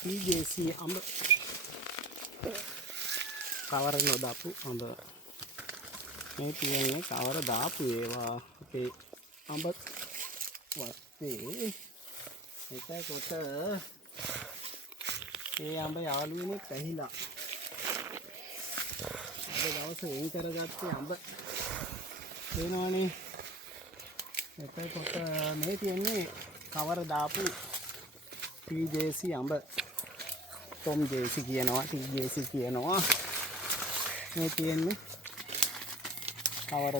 TJC අඹ කවර නොදාපු අඹ මේ තියෙන්නේ කවර දාපු ඒවා අපේ අඹ වත්තේ එතකොට ඒ අඹ යාළුවනේ පැහිලා අද දවසේ එන් කරගත්තේ අඹ වෙනවනේ එතකොට මේ තියෙන්නේ කවර දාපු TJC අඹ Tom JC කියනවා TJC කියනවා මේ තියෙන්නේ කවර